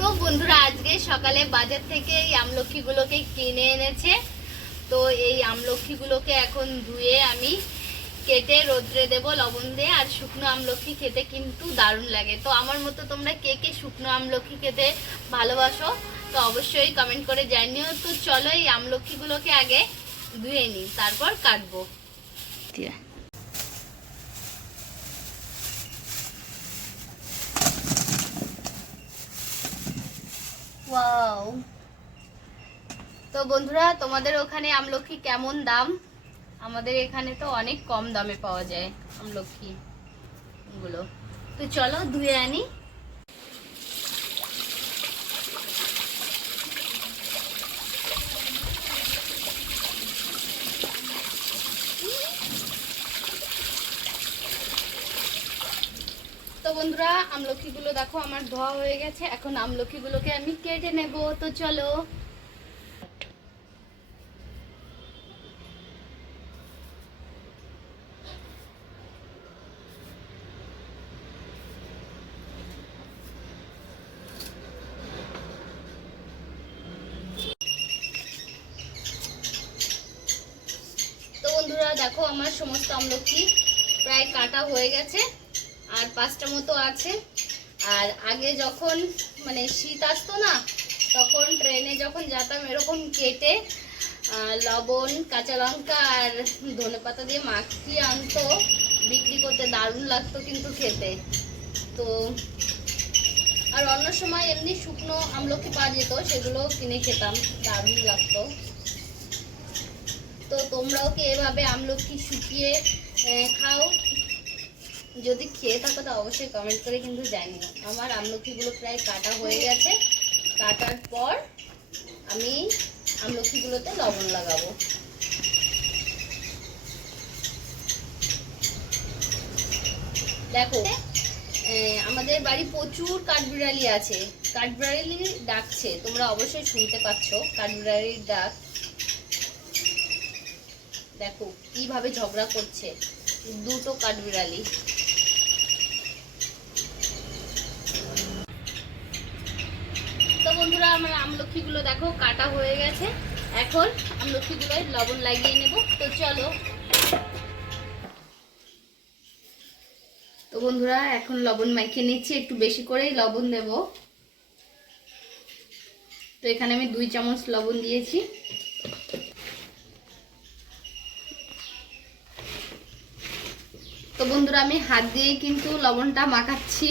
তো বন্ধুরা আজকে সকালে বাজার থেকে এই আমলকিগুলোকে কিনে এনেছে। তো এই আমলকিগুলোকে এখন ধুয়ে আমি কেটে রোদ্রে দেব লবণ দিয়ে। আর শুকনো আমলকি খেতে কিন্তু দারুণ লাগে। তো আমার মতো তোমরা কে কে শুকনো আমলকি খেতে ভালোবাসো তো অবশ্যই কমেন্ট করে জানিও। তো চলো এই আমলকিগুলোকে আগে ধুয়ে নিই, তারপর কাটবো। ওয়াও, তো বন্ধুরা তোমাদের ওখানে আমলকি কেমন দাম? আমাদের এখানে তো অনেক কম দামে পাওয়া যায় আমলকি গুলো। তো চলো ধুয়ে আনি। তো বন্ধুরা আমলকিগুলো দেখো আমার ধোয়া হয়ে গেছে। এখন আমলকিগুলোকে আমি কেটে নেব। তো চলো। তো বন্ধুরা দেখো আমার সমস্ত আমলকি প্রায় কাটা হয়ে গেছে, আর 5টা মতো আছে। আর আগে যখন মানে শীত আসতো না, তখন ট্রেনে যখন যেতাম এরকম কেটে লবণ, কাঁচা লঙ্কা আর ধনেপাতা দিয়ে মাখিয়ে আনতো বিক্রি করতে, দারুণ লাগতো কিন্তু খেতে। তো আর অন্য সময় এমনি শুকনো আমলকি পাওয়া যেত, সেগুলো কিনে খেতাম, দারুণ লাগতো। তো তোমরাও কি এভাবে আমলকি শুকিয়ে খাও? যদি খেয়ে থাকো তো অবশ্যই কমেন্ট করে কিন্তু জানিও। আমার আমলকিগুলো প্রায় কাটা হয়ে গেছে। কাটার পর আমি আমলকিগুলোতে লবণ লাগাবো। দেখো আমাদের বাড়ি প্রচুর কাঠবিড়ালি আছে। কাঠবিড়ালি ডাকছে, তোমরা অবশ্যই শুনতে পাচ্ছ কাঠবিড়ালির ডাক। দেখো কিভাবে ঝগড়া করছে দুটো কাঠবিড়ালি। তো বন্ধুরা আমার আমলকিগুলো দেখো কাটা হয়ে গেছে। এখন আমলকিগুলোয় লবণ লাগিয়ে নেব। তো চলো। তো বন্ধুরা এখন লবণ মাখিয়ে নিচ্ছি, একটু বেশি করেই লবণ দেব। তো এখানে আমি 2 চামচ লবণ দিয়েছি। তো বন্ধুরা আমি হাত দিয়ে কিন্তু লবণটা মাখাচ্ছি।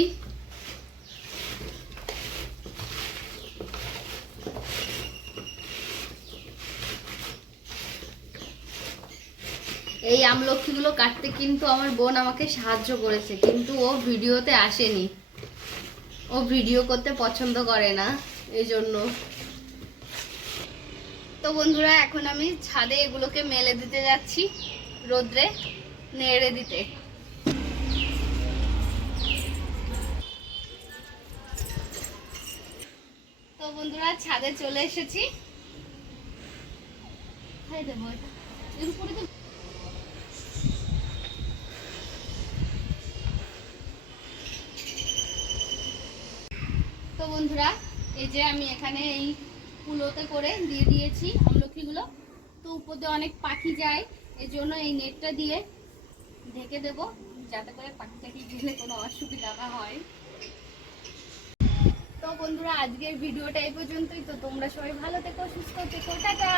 এই আমলকিগুলো কাটতে কিন্তু আমার বোন আমাকে সাহায্য করেছে, কিন্তু ও ভিডিওতে আসেনি, ও ভিডিও করতে পছন্দ করে না, এই জন্য। তো বন্ধুরা এখন আমি ছাদে এগুলোকে মেলে দিতে যাচ্ছি, রোদ্রে নেড়ে দিতে। তো বন্ধুরা ছাদে চলে এসেছি। তো বন্ধুরা এই যে আমি এখানে এই কুলোতে করে দিয়ে দিয়েছি আমলকিগুলো। তো উপর দিয়ে অনেক পাখি যায়, এই জন্য এই নেটটা দিয়ে ঢেকে দেব, যাতে করে পাখিটাকে গেলে কোনো অসুবিধা না হয়। তো বন্ধুরা আজকের ভিডিওটা এই পর্যন্তই। তো তোমরা সবাই ভালো থেকো, সুস্থ থেকো, টাটা।